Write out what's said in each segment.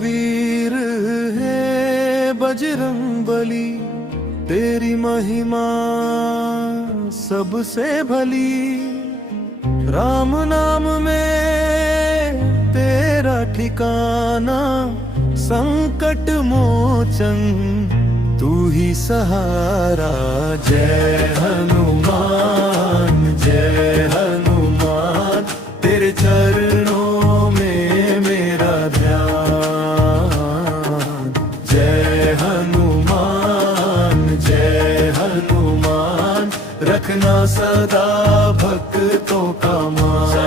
वीर है बजरंगबली, तेरी महिमा सबसे भली। राम नाम में तेरा ठिकाना, संकट मोचन तू ही सहारा। जय हनुमान जय हनुमान, तेरे चरणों में मेरा ध्यान। जय हनुमान जय हनुमान, रखना सदा भक्तों का मान।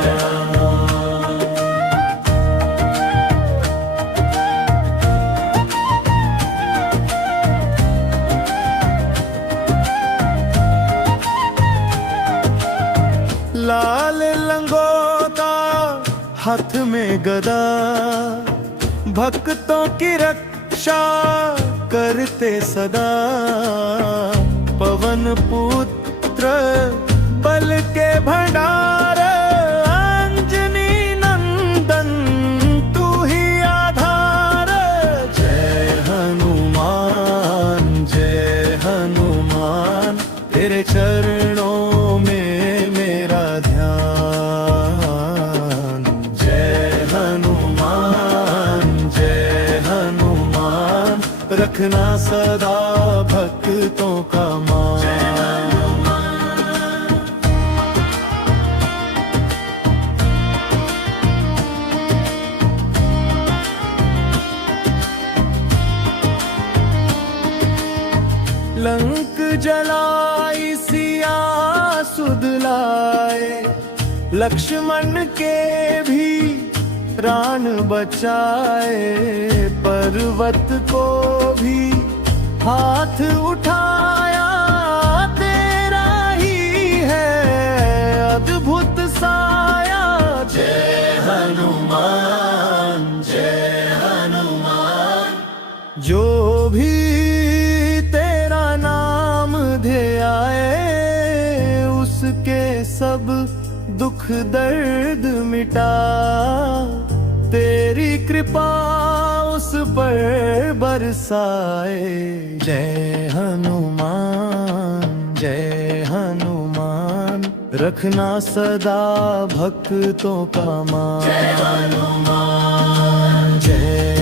लाल लंगोटा हाथ में गदा, भक्तों की रक्षा करते सदा। पवन पुत्र बल के भंडार, अंजनी नंदन तू ही आधार। जय हनुमान जय हनुमान, तेरे चरणों में मेरा ध्यान। जय हनुमान जय हनुमान, रखना सदा भक्तों का मान। लंक जलाई सिया सुध लाए, लक्ष्मण के भी प्राण बचाए। पर्वत को भी हाथ उठाया, तेरा ही है अद्भुत साया। जय हनुमान जय हनुमान, जो भी तेरा नाम ध्याए, उसके सब दुख दर्द मिटा। तेरी कृपा उस पर बरसाए। जय हनुमान जय हनुमान, रखना सदा भक्तों का मान। जय हनुमान जय